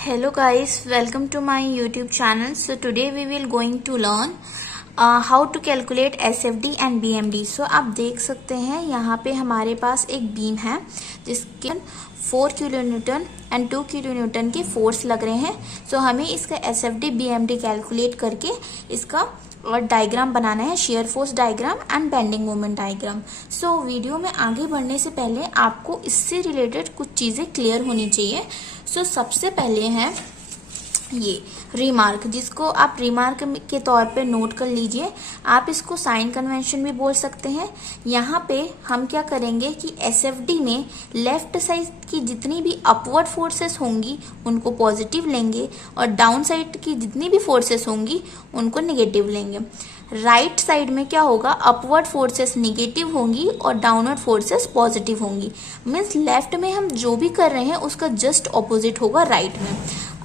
Hello guys, welcome to my YouTube channel. So today we will going to learn how to calculate SFD and BMD. So आप देख सकते हैं यहाँ पे हमारे पास एक बीम है जिसके 4 kilo newton and 2 kilo Newton के फोर्स लग रहे हैं. सो हमें इसका SFD BMD कैलकुलेट करके इसका और डायग्राम बनाना है, shear force diagram and bending moment diagram. So video में आगे बढ़ने से पहले आपको इससे रिलेटेड कुछ चीज़ें क्लियर होनी चाहिए. सो सबसे पहले है ये रिमार्क, जिसको आप रिमार्क के तौर पे नोट कर लीजिए. आप इसको साइन कन्वेंशन भी बोल सकते हैं. यहाँ पे हम क्या करेंगे कि SFD में लेफ्ट साइड की जितनी भी अपवर्ड फोर्सेस होंगी उनको पॉजिटिव लेंगे और डाउन साइड की जितनी भी फोर्सेस होंगी उनको नेगेटिव लेंगे. राइट साइड में क्या होगा, अपवर्ड फोर्सेस नेगेटिव होंगी और डाउनवर्ड फोर्सेस पॉजिटिव होंगी. मीन्स लेफ्ट में हम जो भी कर रहे हैं उसका जस्ट ऑपोजिट होगा राइट में.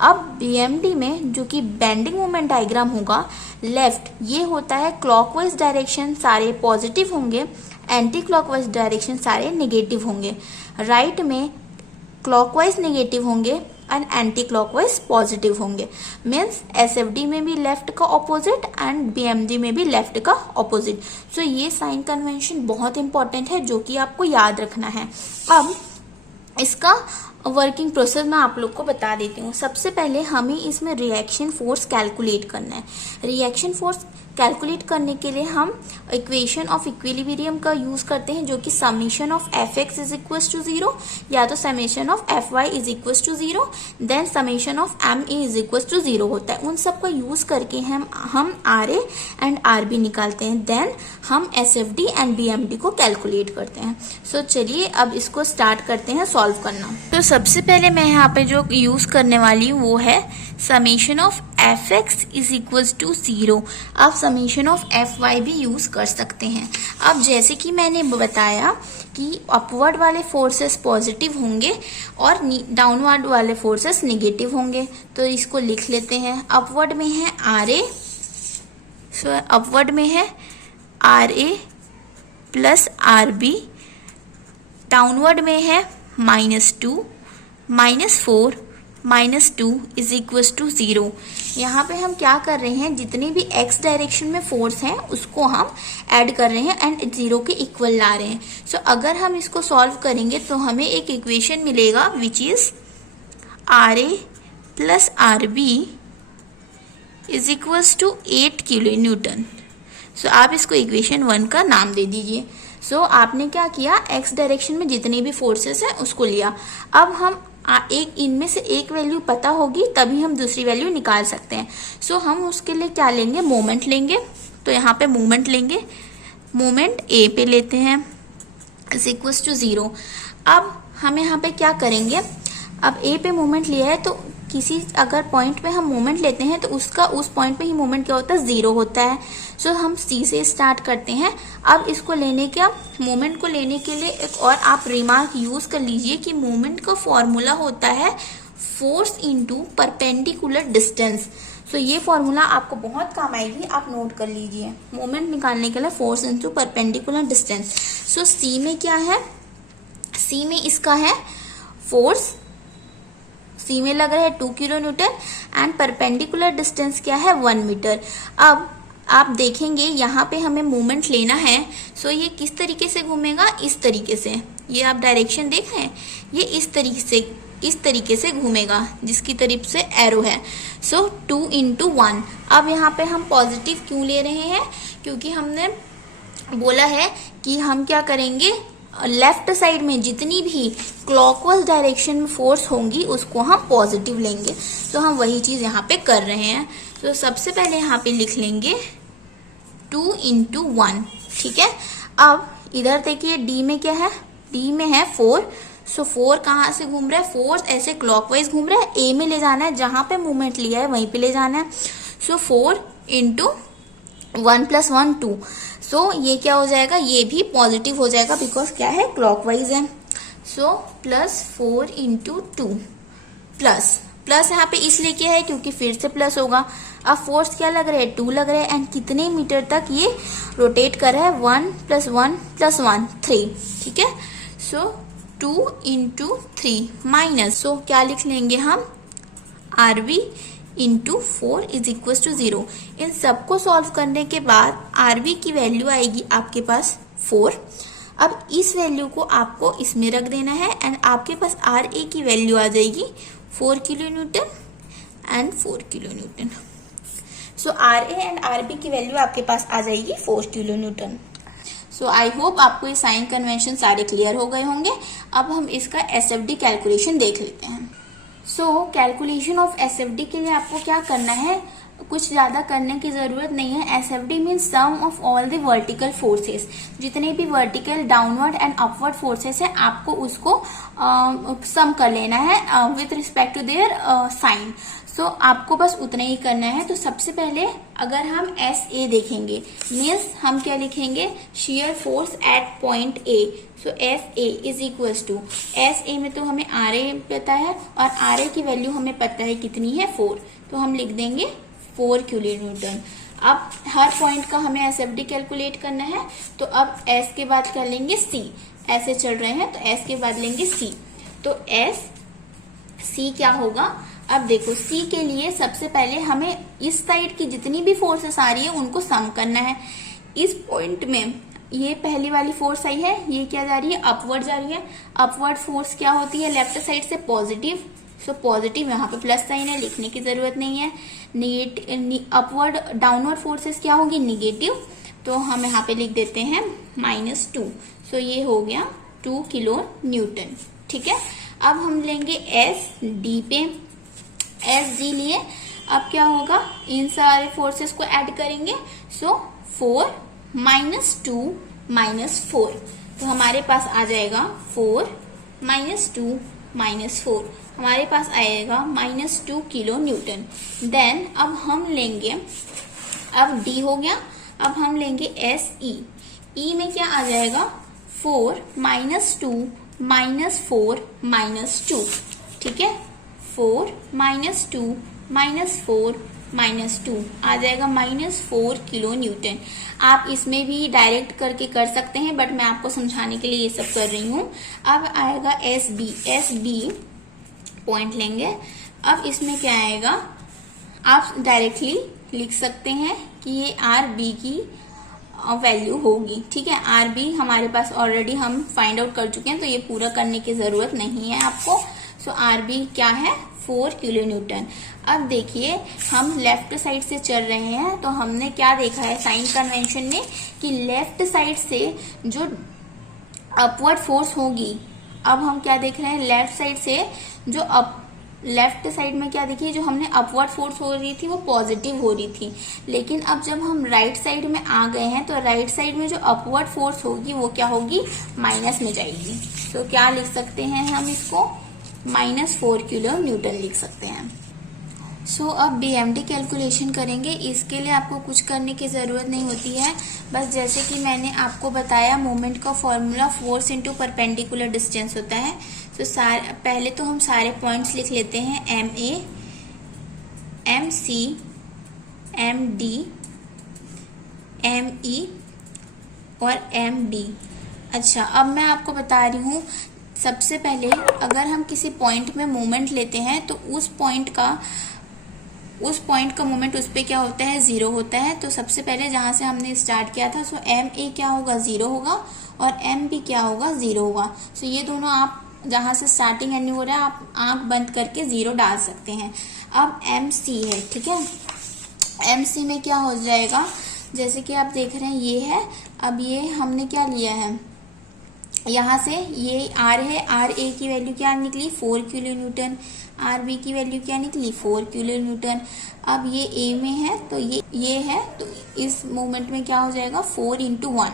अब BMD में जो कि बेंडिंग मोमेंट डायग्राम होगा, लेफ्ट ये होता है क्लॉकवाइज डायरेक्शन सारे पॉजिटिव होंगे, एंटी क्लॉकवाइज डायरेक्शन सारे नेगेटिव होंगे. राइट में क्लॉकवाइज नेगेटिव होंगे एंड एंटी क्लॉकवाइज पॉजिटिव होंगे. मीन्स SFD में भी लेफ्ट का ऑपोजिट एंड BMD में भी लेफ्ट का ऑपोजिट. सो ये साइन कन्वेंशन बहुत इंपॉर्टेंट है जो कि आपको याद रखना है. अब इसका वर्किंग प्रोसेस मैं आप लोग को बता देती हूँ. सबसे पहले हमें इसमें रिएक्शन फोर्स कैलकुलेट करना है. रिएक्शन फोर्स कैलकुलेट करने के लिए हम इक्वेशन ऑफ इक्विलिब्रियम का यूज करते हैं जो कि summation of Fx is equal to 0 या तो summation of Fy is equal to 0 then summation of Ma is equal to 0 होता है. उन सब का यूज करके हम Ra एंड Rb निकालते हैं. देन हम SFD एंड BMD को कैलकुलेट करते हैं. सो चलिए अब इसको स्टार्ट करते हैं सॉल्व करना. तो सबसे पहले मैं यहाँ पे जो यूज करने वाली हूँ वो है summation of Fx is equal to 0. आप समेशन ऑफ Fy भी यूज कर सकते हैं. अब जैसे कि मैंने बताया कि अपवर्ड वाले फोर्सेस पॉजिटिव होंगे और डाउनवर्ड वाले फोर्सेस नेगेटिव होंगे. तो इसको लिख लेते हैं. अपवर्ड में है Ra, अपवर्ड में है Ra प्लस Rb, डाउनवर्ड में है -2 -4 -2 इज इक्वल टू 0. यहाँ पे हम क्या कर रहे हैं, जितने भी x डायरेक्शन में फोर्स हैं उसको हम ऐड कर रहे हैं एंड 0 के इक्वल ला रहे हैं. सो अगर हम इसको सॉल्व करेंगे तो हमें एक इक्वेशन मिलेगा which is Ra plus Rb is equal to 8 kilo newton. So आप इसको इक्वेशन 1 का नाम दे दीजिए. सो आपने क्या किया, x डायरेक्शन में जितने भी फोर्सेस हैं उसको लिया. अब हम एक इनमें से एक वैल्यू पता होगी तभी हम दूसरी वैल्यू निकाल सकते हैं. सो हम उसके लिए क्या लेंगे, मोमेंट लेंगे. तो यहाँ पे मोमेंट लेंगे, मोमेंट A पे लेते हैं इज इक्वल टू 0. अब हम यहाँ पे क्या करेंगे, अब A पे मोमेंट लिया है तो किसी अगर पॉइंट पे हम मोमेंट लेते हैं तो उसका उस पॉइंट पे ही मोमेंट क्या होता है, 0 होता है. सो हम C से स्टार्ट करते हैं. अब इसको लेने का मोमेंट को लेने के लिए एक और आप रिमार्क यूज कर लीजिए कि मोमेंट का फॉर्मूला होता है फोर्स इनटू परपेंडिकुलर डिस्टेंस. सो ये फॉर्मूला आपको बहुत काम आएगी, आप नोट कर लीजिए. मोमेंट निकालने के लिए फोर्स इनटू परपेंडिकुलर डिस्टेंस. सो C में क्या है, C में इसका है फोर्स, C में लग रहा है 2 kilo newton and perpendicular distance क्या है 1 मीटर. अब आप देखेंगे यहाँ पे हमें मोमेंट लेना है. सो ये किस तरीके से घूमेगा, इस तरीके से. ये आप डायरेक्शन देख रहे हैं, ये इस तरीके से घूमेगा जिसकी तरफ से एरो है. सो 2 × 1. अब यहाँ पे हम पॉजिटिव क्यों ले रहे हैं, क्योंकि हमने बोला है कि हम क्या करेंगे, लेफ्ट साइड में जितनी भी क्लॉकवाइज डायरेक्शन में फोर्स होंगी उसको हम पॉजिटिव लेंगे. तो हम वही चीज यहाँ पे कर रहे हैं. तो सबसे पहले यहाँ पे लिख लेंगे 2 × 1. ठीक है. अब इधर देखिए D में क्या है, D में है 4. सो 4 कहाँ से घूम रहा है, फोर्स ऐसे क्लॉकवाइज घूम रहा है, A में ले जाना है, जहां पे मूवमेंट लिया है वहीं पे ले जाना है. सो 4 × 1 + 1 2. सो ये क्या हो जाएगा, ये भी पॉजिटिव हो जाएगा बिकॉज क्या है, क्लॉकवाइज है. सो +4 × 2 प्लस यहाँ पे इसलिए क्या है क्योंकि फिर से प्लस होगा. अब फोर्स क्या लग रहा है, 2 लग रहा है एंड कितने मीटर तक ये रोटेट कर रहा है, 1 + 1 + 1 3. ठीक है. सो 2 × 3 माइनस, सो क्या लिख लेंगे हम, R B into 4 is equal to 0। इन सबको सॉल्व करने के बाद आर बी की वैल्यू आएगी आपके पास 4। अब इस वैल्यू को आपको इसमें रख देना है एंड आपके पास आर ए की वैल्यू आ जाएगी 4 kilo newton and 4 kilo newton. So R A and R B की वैल्यू आपके पास आ जाएगी 4 kilo newton. So I hope आपको ये साइन कन्वेंशन सारे क्लियर हो गए होंगे। अब हम इसका एसएफडी कैलकुलेशन देख लेते हैं। सो कैलकुलेशन ऑफ एसएफडी के लिए आपको क्या करना है, कुछ ज्यादा करने की जरूरत नहीं है। SFD means sum of all the vertical forces, जितने भी vertical downward and upward forces है आपको उसको सम कर लेना है with respect to their sign. So आपको बस उतना ही करना है। तो सबसे पहले अगर हम एस ए देखेंगे मीन्स हम क्या लिखेंगे, shear force at point A. So S A is equal to, S A में तो हमें आर ए पता है और आर ए की वैल्यू हमें पता है कितनी है 4, तो हम लिख देंगे 4 किलो न्यूटन। अब हर पॉइंट का हमें एसएफडी कैलकुलेट करना है। तो अब एस के बाद कर लेंगे सी, ऐसे चल रहे हैं तो एस के बाद लेंगे सी। तो एस सी क्या होगा, अब देखो सी के लिए सबसे पहले हमें इस साइड की जितनी भी फोर्सेस आ रही है उनको सम करना है। इस पॉइंट में ये पहली वाली फोर्स आई है, ये क्या जा रही है, अपवर्ड जा रही है। अपवर्ड फोर्स क्या होती है, लेफ्ट साइड से पॉजिटिव। सो पॉजिटिव, यहाँ पे प्लस साइन है, लिखने की जरूरत नहीं है। निगेटिव अपवर्ड डाउनवर्ड फोर्सेस क्या होगी, निगेटिव, तो हम यहाँ पे लिख देते हैं -2। सो ये हो गया 2 किलो न्यूटन। ठीक है, अब हम लेंगे एस डी पे, एस डी लिए। अब क्या होगा, इन सारे फोर्सेस को ऐड करेंगे। सो 4 -2 -4, तो हमारे पास आ जाएगा 4 -2 -4, हमारे पास आएगा -2 किलो न्यूटन। देन अब हम लेंगे, अब डी हो गया, अब हम लेंगे एस ई। ई में क्या आ जाएगा, 4 -2 -4 -2। ठीक है, 4 -2 -4 -2 आ जाएगा -4 किलो न्यूटन। आप इसमें भी डायरेक्ट करके कर सकते हैं, बट मैं आपको समझाने के लिए ये सब कर रही हूँ। अब आएगा S B, S B point लेंगे। अब इसमें क्या आएगा, आप डायरेक्टली लिख सकते हैं कि ये आर बी की वैल्यू होगी। ठीक है, आर बी हमारे पास ऑलरेडी हम फाइंड आउट कर चुके हैं, तो ये पूरा करने की जरूरत नहीं है आपको। सो आर बी क्या है, 4 किलो न्यूटन। अब देखिए हम लेफ्ट साइड से चल रहे हैं, तो हमने क्या देखा है साइन कन्वेंशन में कि लेफ्ट साइड से जो अपवर्ड फोर्स होगी, अब हम क्या देख रहे हैं, लेफ्ट साइड से जो लेफ्ट साइड में क्या देखिए, जो हमने अपवर्ड फोर्स हो रही थी वो पॉजिटिव हो रही थी। लेकिन अब जब हम राइट साइड में आ गए हैं तो राइट साइड में जो अपवर्ड फोर्स होगी वो क्या होगी, माइनस में जाएगी। तो क्या लिख सकते हैं हम इसको, -4 किलो न्यूटन लिख सकते हैं। सो अब बीएमडी कैलकुलेशन करेंगे। इसके लिए आपको कुछ करने की ज़रूरत नहीं होती है, बस जैसे कि मैंने आपको बताया मोमेंट का formula force into perpendicular distance होता है। तो पहले तो हम सारे पॉइंट्स लिख लेते हैं, M A, M C, M D, M E और एम बी। अच्छा, अब मैं आपको बता रही हूँ, सबसे पहले अगर हम किसी पॉइंट में मोमेंट लेते हैं तो उस पॉइंट का मोमेंट उस पर क्या होता है, 0 होता है। तो सबसे पहले जहां से हमने स्टार्ट किया था, सो एम ए क्या होगा, 0 होगा और एम बी क्या होगा, 0 होगा। सो ये दोनों आप जहां से स्टार्टिंग एंड हो रहा है आप आंख बंद करके 0 डाल सकते हैं। अब एम सी है, ठीक है, एम सी में क्या हो जाएगा, जैसे कि आप देख रहे हैं ये है। अब ये हमने क्या लिया है, यहाँ से ये आर है, आर ए की वैल्यू क्या निकली, 4 किलो न्यूटन, आर बी की वैल्यू क्या निकली, 4 किलो न्यूटन। अब ये ए में है तो ये है, तो इस मोमेंट में क्या हो जाएगा, 4 × 1।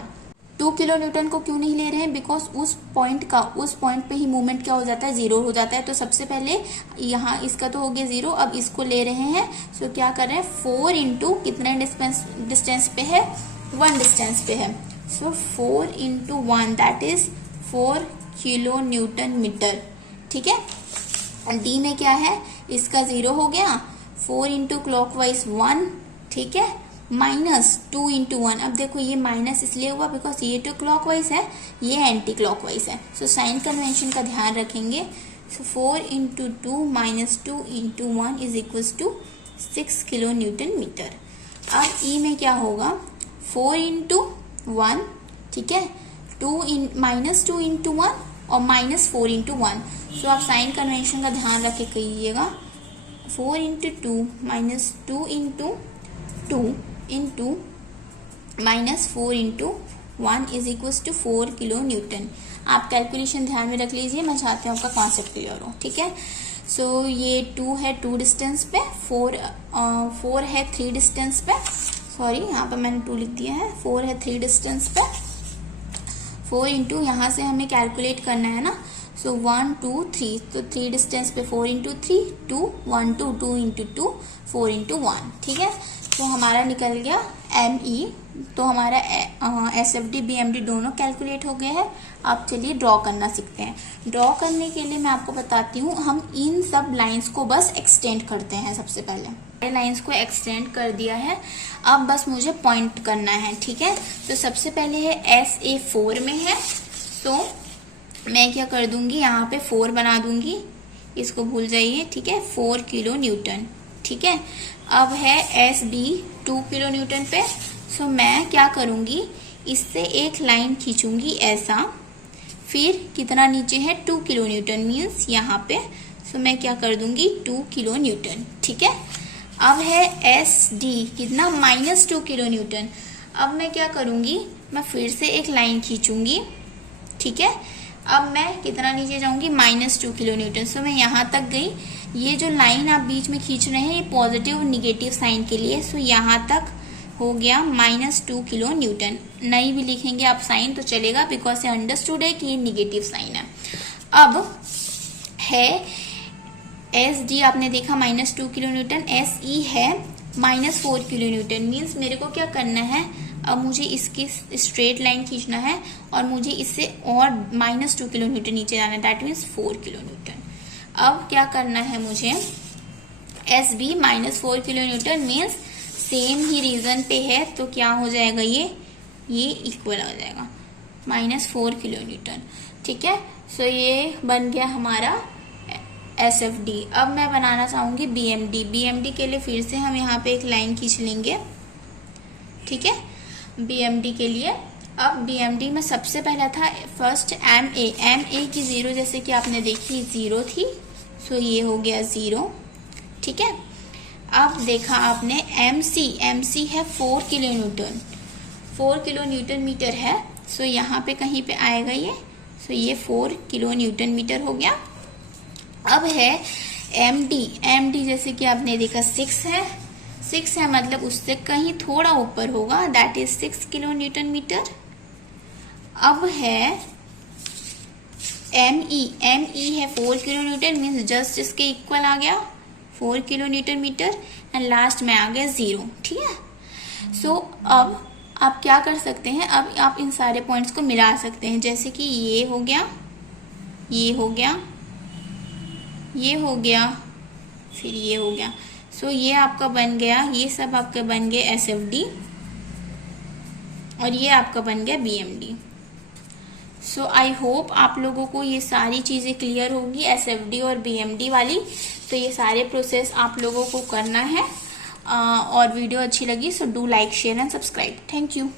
2 किलो न्यूटन को क्यों नहीं ले रहे हैं, बिकॉज उस पॉइंट पे ही मूवमेंट क्या हो जाता है, 0 हो जाता है। तो सबसे पहले यहाँ इसका तो हो गया 0, अब इसको ले रहे हैं। सो क्या कर रहे हैं, 4 × कितने डिस्टेंस पे है, 1 डिस्टेंस पे है। So 4 × 1 that is 4 kilo newton metre. ठीक है, डी में क्या है, इसका 0 हो गया, 4 × क्लॉकवाइज 1, ठीक है, -2 × 1। अब देखो ये माइनस इसलिए हुआ बिकॉज ये तो क्लॉकवाइज है, ये एंटी क्लॉकवाइज है। सो साइन कन्वेंशन का ध्यान रखेंगे, so 4 into 2 minus 2 into 1 is equals to 6 kilo newton metre. अब ई में क्या होगा, 4 इंटू 1, ठीक है, माइनस 2 इंटू 1 और माइनस 4 इंटू 1। सो आप साइन कन्वेंशन का ध्यान रख के कहिएगा, 4 into 2 minus 2 into 2 into minus 4 into 1 is equals to 4 kilo newton. आप कैलकुलेशन ध्यान में रख लीजिए, मैं चाहती हूँ आपका कॉन्सेप्ट क्लियर हो, ठीक है। सो ये 2 है 2 डिस्टेंस पे, 4 है 3 डिस्टेंस पे, सॉरी यहाँ पे मैंने 2 लिख दिया है, 4 है 3 डिस्टेंस पे, 4 इंटू यहाँ से हमें कैलकुलेट करना है ना, सो 1 2 3, तो 3 डिस्टेंस पे 4 इंटू 3 2, 1 2, 2 इंटू 2 4 इंटू 1, ठीक है। तो हमारा निकल गया ME। तो हमारा SFD BMD दोनों कैलकुलेट हो गए हैं। अब चलिए ड्रॉ करना सीखते हैं। ड्रॉ करने के लिए मैं आपको बताती हूँ, हम इन सब लाइंस को बस एक्सटेंड करते हैं। सबसे पहले लाइंस को एक्सटेंड कर दिया है, अब बस मुझे पॉइंट करना है, ठीक है। तो सबसे पहले है SA4 में है, तो मैं क्या कर दूंगी, यहाँ पे 4 बना दूंगी, इसको भूल जाइए, ठीक है, 4 किलो न्यूटन, ठीक है। अब है SB 2 किलो न्यूटन पे, सो मैं क्या करूंगी, इससे एक लाइन खींचूंगी ऐसा, फिर कितना नीचे है 2 किलो न्यूटन मीन्स यहाँ पे, सो मैं क्या कर दूंगी 2 किलो न्यूटन, ठीक है। अब है SD कितना -2 किलो न्यूटन, अब मैं क्या करूंगी, मैं फिर से एक लाइन खींचूंगी, ठीक है। अब मैं कितना नीचे जाऊंगी -2 किलो न्यूटन, सो मैं यहाँ तक गई। ये जो लाइन आप बीच में खींच रहे हैं ये पॉजिटिव और निगेटिव साइन के लिए, सो यहाँ तक हो गया -2 किलो न्यूटन। नहीं भी लिखेंगे आप साइन तो चलेगा, बिकॉज ये अंडरस्टूड है कि ये निगेटिव साइन है। अब है SD, आपने देखा -2 किलो न्यूटन, SE है -4 किलो न्यूटन, मीन्स मेरे को क्या करना है, अब मुझे इसकी स्ट्रेट लाइन खींचना है और मुझे इससे और -2 किलो न्यूटन नीचे जाना है, दैट मीन्स 4 किलो न्यूटन। अब क्या करना है मुझे, SB -4 kilo Newton means same ही रीजन पे है, तो क्या हो जाएगा, ये इक्वल हो जाएगा -4 किलो न्यूटन, ठीक है। सो ये बन गया हमारा SFD। अब मैं बनाना चाहूंगी BMD। BMD के लिए फिर से हम यहाँ पे एक लाइन खींच लेंगे, ठीक है, BMD के लिए। अब BMD में सबसे पहला था फर्स्ट MA की 0, जैसे कि आपने देखी 0 थी, सो ये हो गया 0, ठीक है। अब देखा आपने MC है 4 kilo newton, 4 kilo newton metre है, सो यहाँ पे कहीं पे आएगा ये, सो ये 4 किलो न्यूटन मीटर हो गया। अब है MD जैसे कि आपने देखा 6 है, मतलब उससे कहीं थोड़ा ऊपर होगा, that is 6 kilo newton metre. अब है ME है 4 किलो न्यूटन, मीन्स जस्ट इसके इक्वल आ गया 4 kilo newton metre, and last में आ गया 0, ठीक है। सो अब आप क्या कर सकते हैं, अब आप इन सारे पॉइंट्स को मिला सकते हैं, जैसे कि ये हो गया, ये हो गया, ये हो गया, फिर ये हो गया, सो ये आपका बन गया, ये सब आपके बन गए SFD और ये आपका बन गया BMD। सो आई होप आप लोगों को ये सारी चीज़ें क्लियर होगी, SFD और BMD वाली। तो ये सारे प्रोसेस आप लोगों को करना है, और वीडियो अच्छी लगी so do like share and subscribe. Thank you.